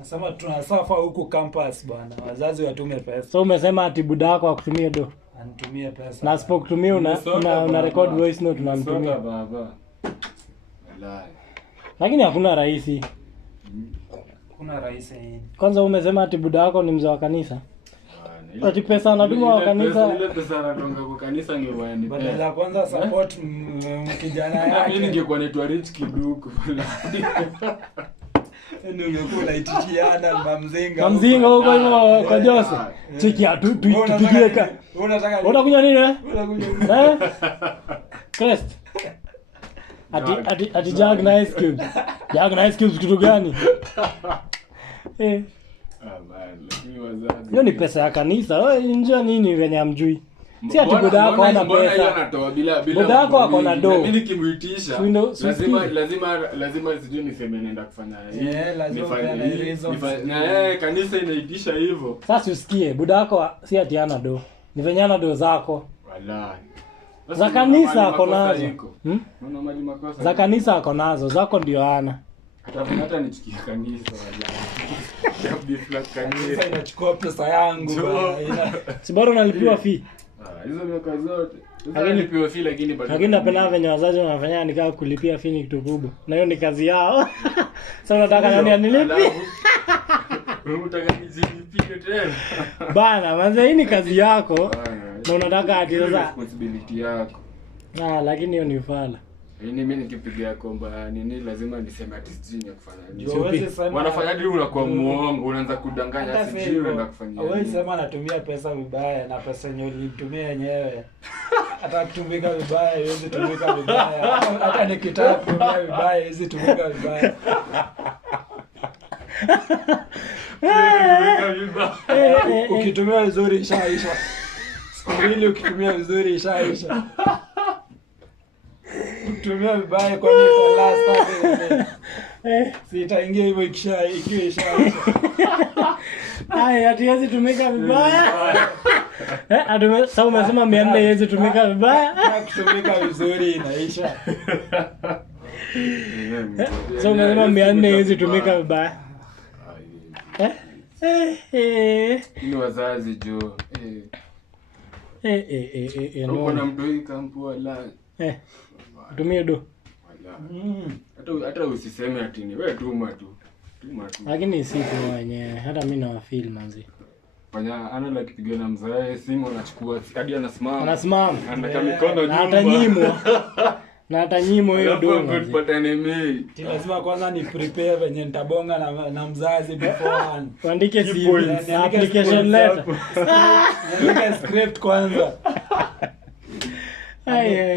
Nasema tunasafa huku campus bwana. Wazazi watume pesa. So umesema ati buda wako akutumie do. Anitumie pesa. Na asipokutumia una record voice note unamtumia. Baba. Wallahi. Lakini hakuna rahisi. Kuna rais hii. Kwanza umesema ati buda wako ni mzee wa kanisa. Ati pesa anatuma wa kanisa. Ile pesa anatonga kwa kanisa ndio waende. Badala ya kwanza support kijana yake. Mimi ningekuwa naitwa Rich Kiduku. Ndio ungekula itichiana mamzinga. Mamzinga huko hivyo kwa Jose. Cheki tupigie ka. Unataka Unakunywa nini wewe? unakunywa. Crest. Ati Jag na Ice Cube. Jag na Ice Cube kitu gani? Hiyo ni pesa ya kanisa. Wewe njoo nini venye amjui? Si ati buda yako ana pesa. Anatoa bila buda yako ako na do. Mimi nikimuitisha lazima sijui niseme naenda kufanya hivi. Na kanisa inaitisha hivyo. Sasa usikie buda yako si ati ana do. Ni venye ana do zako. Wallahi. Za kanisa ako nazo. Unaona mali makosa. Za kanisa ako nazo, zako ndio ana. Hata nichikia kanisa wallahi. Kanisa inachukua pesa yangu. Si bado unalipiwa fee. Hizo miaka zote. Unalipiwa fee lakini bado. Lakini napenda venye wazazi wanafanya nikaa kulipia fee ni kitu kubwa. Na hiyo ni kazi yao. Sasa unataka nani anilipi? Unataka nijilipie tena. Bana, manze hii ni kazi yako. Na unataka ati sasa responsibility yako. Lakini hiyo ni fala. Mimi nikipigia komba nini lazima niseme ati sijui ya kufanya nini. Wanafanya nini unakuwa muongo, unaanza kudanganya sijui unaenda kufanya nini. Wewe sema natumia pesa vibaya na pesa yenyewe ulitumia yenyewe. Hata kutumika vibaya hizi tumika vibaya. Hata nikitaka kutumia vibaya hizi tumika vibaya. Ukitumia vizuri ishaisha. Siku mbili ukitumia vizuri ishaisha. Ukitumia vibaya kwa nini kwa last time? Sitaingia hivyo ikiwa ishaisha. Hatuwezi tumika vibaya. Sasa umesema 400 haiwezi tumika vibaya. Kutumika vizuri inaisha. Sasa umesema 400 haiwezi tumika vibaya. Ni wazazi jo. Uko na mtoi kampu wala. Tumie do. Hata usiseme ati ni wewe tuma tu. Lakini si kwa wenyewe. Hata mimi na feel manzi. Fanya ana kipiga na mzae simu anachukua hadi anasimama. Anataka mikono nyuma. Na atanyimwa hiyo do. Lazima kwanza ni prepare venye nitabonga na mzazi beforehand. Tuandike CV, application letter. Niandike script kwanza.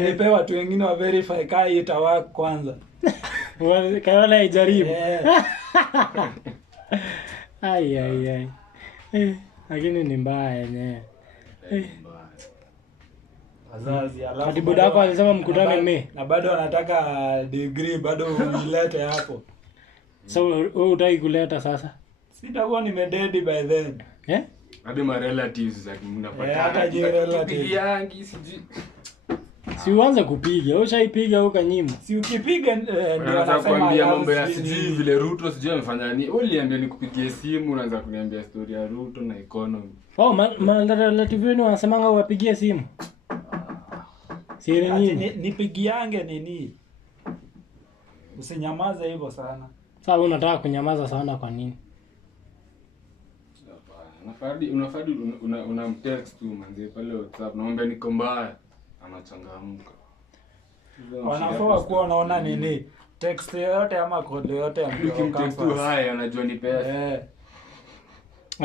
Nipe watu wengine wa verify kama itawaka kwanza. Kaona ijaribu. Lakini ni mbaya yenyewe. Wazazi alafu hadi buda wako alisema mkutane Mei na bado anataka degree bado unilete hapo. So wewe utaki kuleta sasa? Sitakuwa nimededi by then. Hadi ma relatives zake mnapata. Hata je relatives yangi siji. Si uanze kupiga, ushaipiga huko nyima. Si ukipiga ndio anakwambia mambo ya siji vile Ruto siji amefanya nini. Uliambia nikupigie simu unaanza kuniambia story ya Ruto na economy. Relative wenu wanasemanga uwapigie simu. Siri nini? Nipigiange nini? Usinyamaze hivyo sana. Sasa unataka kunyamaza sana kwa nini? Unafadi unamtext tu manzi pale WhatsApp naomba niko mbaya anachangamka. Wanafaa kuwa wanaona nini? Text yote ama code yote ya mtext tu haya anajua ni pesa.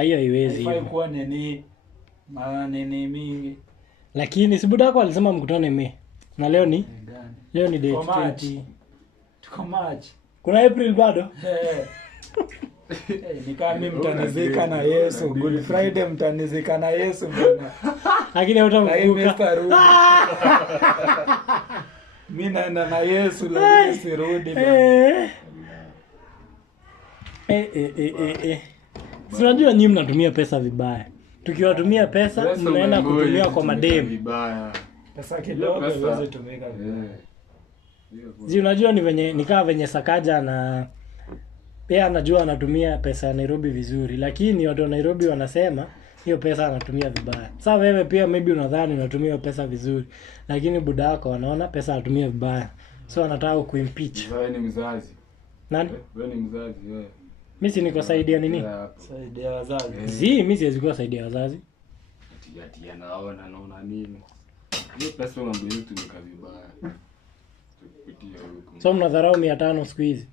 Hiyo haiwezi hiyo. Haifai kuwa nini? Maana nini mingi. Lakini si buda wako alisema mkutane Mei. Na leo ni? Leo ni date 20. Tuko March. Kuna April bado? Ni kama mimi mtanizika na Yesu. Good Friday mtanizika na Yesu bwana. Lakini hautamkumbuka. Mimi naenda na Yesu lakini sirudi bwana. Unajua nyinyi mnatumia pesa vibaya. Tukiwatumia pesa mnaenda kutumia kwa madem vibaya. Pesa kidogo haiwezi tumika vibaya. Unajua ni venye nikaa venye Sakaja Pia anajua anatumia pesa ya Nairobi vizuri, lakini watu wa Nairobi wanasema hiyo pesa anatumia vibaya. Sasa wewe pia maybe unadhani unatumia hiyo pesa vizuri, lakini buda wako wanaona pesa anatumia vibaya. So anataka kuimpeach. Wewe ni mzazi. Nani? Wewe ni mzazi wewe. Mimi si niko saidia nini? Saidia wazazi. Mimi siwezi kuwa saidia wazazi. Ati naona nini? Hiyo pesa mambo yetu ni vibaya. Tupitie huko. So mnadharau 500 siku hizi.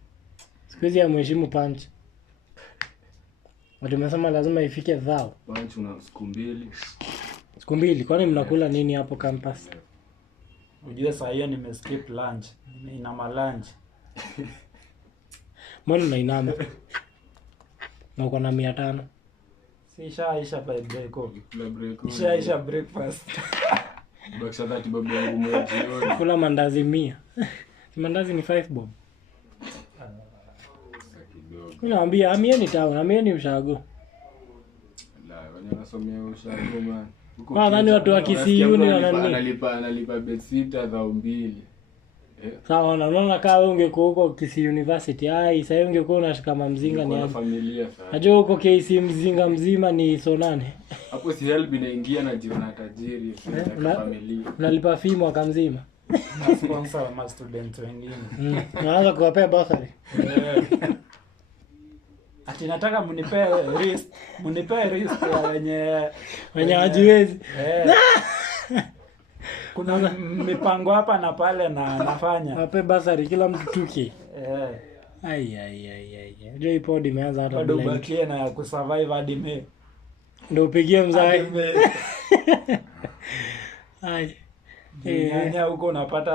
Siku hizi hamheshimu punch. Watu wamesema lazima ifike dhao. Punch una siku mbili. Siku mbili. Kwani mnakula nini hapo campus? Unajua saa hiyo nimeskip lunch. Nina lunch. Mbona unainama? Na uko na 500. Si ishaisha by break. Kula break. Ishaisha breakfast. Bakisha dhati babu yangu mmoja jioni. Kula mandazi 100. Mandazi ni 5 bob. Mimi naambia amieni town, amieni ushago. La, wanasomea ushago man. Nani watu wa Kisii ni analipa bedsitter za 2. Sawa, unaona kama wewe ungekuwa huko Kisii University, sasa hivi ungekuwa unashika mzinga ni aje? Familia sana. Najua huko KC mzinga mzima ni so nane. Hapo si help inaingia na jiona tajiri ya familia. Unalipa fee mwaka mzima. Na sponsor ma student wengine. Unaanza kuwapea bursary. Ati nataka mnipe risk ya wenye hajiwezi. Kuna mipango hapa na pale na nafanya. Wape bursary kila mtu 2K. Ai. Unajua ipo imeanza hata bado ubakie na kusurvive hadi May. Ndio upigie mzai. Ai. Nyanya huko unapata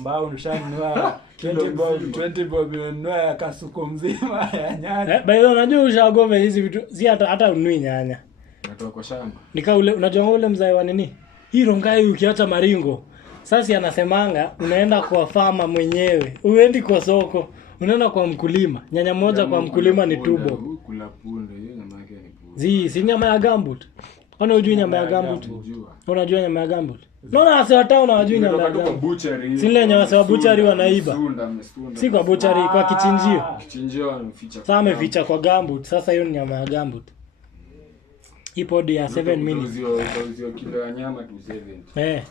mbao unashanunua 20 bob unanunua kasuku mzima ya nyanya. By the way, unajua ushagome hizi vitu si hata unui nyanya. Natoka kwa shamba. Nika ule unajua ule mzai wa nini? Hii rongai ukiacha maringo. Sasa anasemanga unaenda kwa farma mwenyewe. Uendi kwa soko. Unaenda kwa mkulima. Nyanya moja kwa mkulima ni 2 bob. Kula punde hiyo nyama yake ni punde. Si nyama ya gambut. Ona ujui nyama ya gambut. Unajua nyama ya gambut. Naona wase wa town hawajui nyama ya gambut. Si ile nyama wase wa butchery wanaiba. Si kwa butchery, kwa kichinjio. Kichinjio ameficha. Sasa ameficha kwa gambut. Sasa hiyo ni nyama ya gambut. Ipo ya 7 minutes. Uzio kilo ya nyama 270.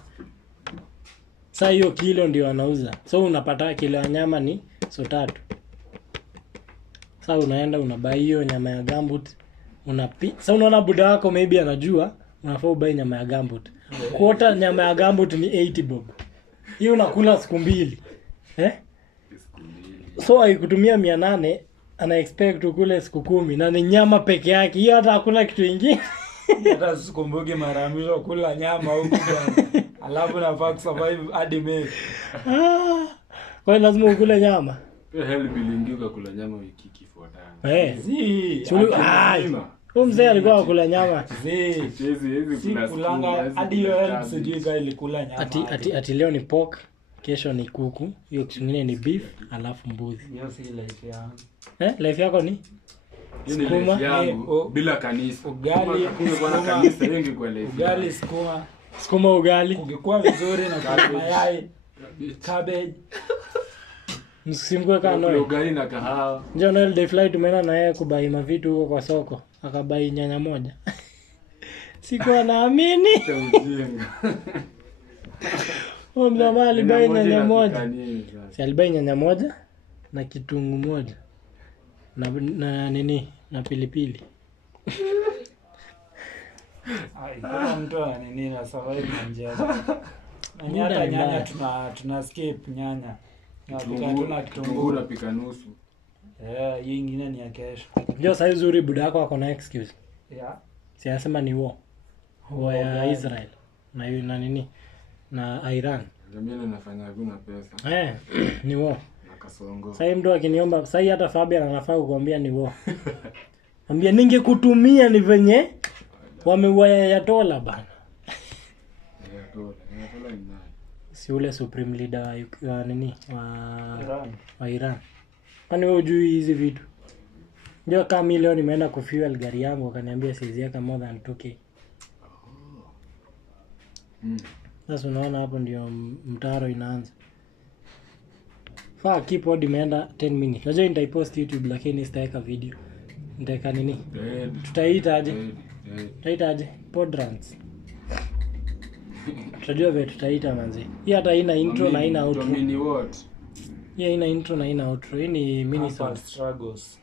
Sasa hiyo kilo ndio anauza. So unapata kilo ya nyama ni so 3. Sasa unaenda unabai hiyo nyama ya gambut. Sasa unaona buda wako maybe anajua unafaa ubai nyama ya gambut. Kuota nyama ya gambut ni 80 bob. Hiyo unakula siku mbili. So haikutumia 800 ana expect ukule siku 10 na ni nyama peke yake. Hiyo hata hakuna kitu kingine. Hata sikumbuki mara mwisho kula nyama huko bwana. Alafu nafaa kusurvive hadi May. Kwa hiyo lazima ukule nyama. Hell bilingiuka kula nyama wiki kifuatana. Huyu mzee alikuwa akula nyama. Si kulanga hadi hiyo sijui gani ilikula nyama. Ati leo ni pork, kesho ni kuku, hiyo kingine ni beef, alafu mbuzi. Hiyo si life yangu. Life yako ni? Skuma bila kanisa. Ugali, kuna kanisa wengi kwa life. Ugali skuma ugali. Ungekuwa vizuri na mayai, cabbage. Msimkwe kana Noel. Ugali na kahawa. Njoo Noel day fly tumeenda na yeye kubai mavitu huko kwa soko. Akabai nyanya moja. Sikuwa naamini. Mama alibai nyanya moja. Si alibai nyanya moja na kitunguu moja. Na nini? Na pilipili. Kama mtu ana nini na survive na njia. Nyanya tuna skip nyanya. Na kitunguu napika nusu. Hii nyingine ni ya kesho. Ndio sasa uzuri buda yako ako na excuse. Si anasema ni war ya Israel na nini na Iran. Jamii nafanya hakuna pesa. Ni war. Na kasongo. Sasa mtu akiniomba, sasa hata Fabian anafaa kukuambia ni war. Ambia ningekutumia ni venye wameua ya dola bana. Dola ni nani? Si ule supreme leader wa nini wa Iran. Kwani wewe hujui hizi vitu? Ndio kama milioni nimeenda kufuel gari yangu akaniambia siwezi yaka more than 2K. Sasa unaona hapo ndio mtaro inaanza. Fuck, keep pod imeenda 10 minutes. Najua nitaipost YouTube lakini sitaweka video. Nitaweka nini? Tutaita aje? Podruns. Tutajua vile tutaita manzi. Hii hata haina intro na haina outro. Mini what? Hii haina intro na haina outro. Hii ni mini struggles.